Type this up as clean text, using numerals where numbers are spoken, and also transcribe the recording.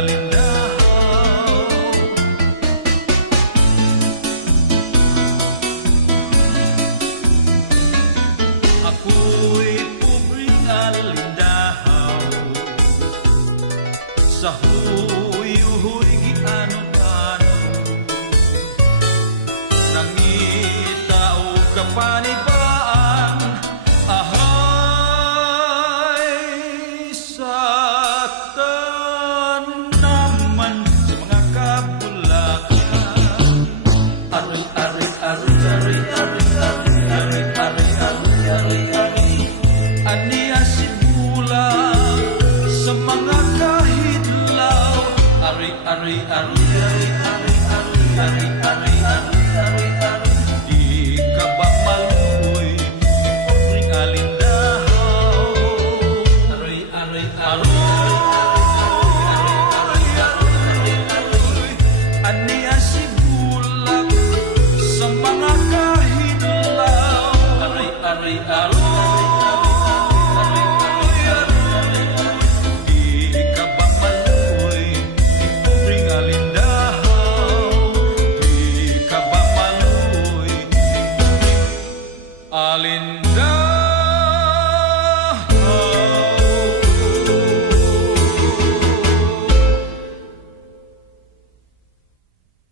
alindahaw. Ako'y pubring alindahaw, sa huy-huy giano-ano, nangitao kapanibaan, ahay sa tanaman, sa mga kabulakan. Ari, ari, ari, ari, ari, ari, ari, ari, ari, ari, ari, ani asimula sa mga kahidlaw. Ari, ari, ari, ari, ari, ari, ari,